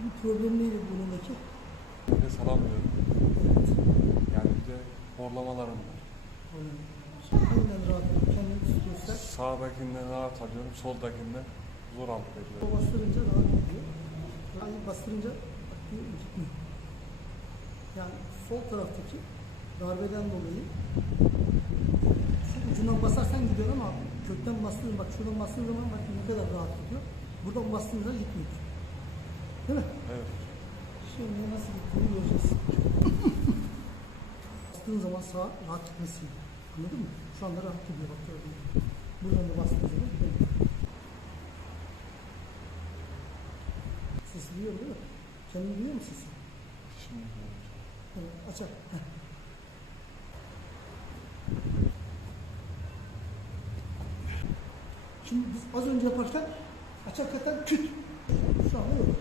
Bir problem neydi burnundaki? Nefes alamıyorum. Yani bir de horlamalarım var. Hanginden rahat ediyor? Kendini tutuyorsa Sağdakinden rahat alıyorum, soldakinden zor alıp o veriyorum. bastırınca rahat ediyor. Rahat bastırınca diyor, gitmiyor. Yani sol taraftaki darbeden dolayı şu ucundan basarsan gidiyor ama kökten bastığın, bak şuradan bastığın zaman bak ne kadar rahat gidiyor. Buradan bastığında gitmiyor. Değil mi? Evet. Şimdi nasıl gittiğini göreceğiz. Bastığın zaman sağa rahat gitmesi. Anladın mı? Şu anda rahat gidiyor bak gördüğün gibi. Buradan da bastığın zaman gidiyor. Sesi duyuyor değil mi? Kendini duyuyor musun sen? Şimdi görüyorum. Evet, açar. Heh. Şimdi biz az önce yaparken açarken küt. Şu anda yok.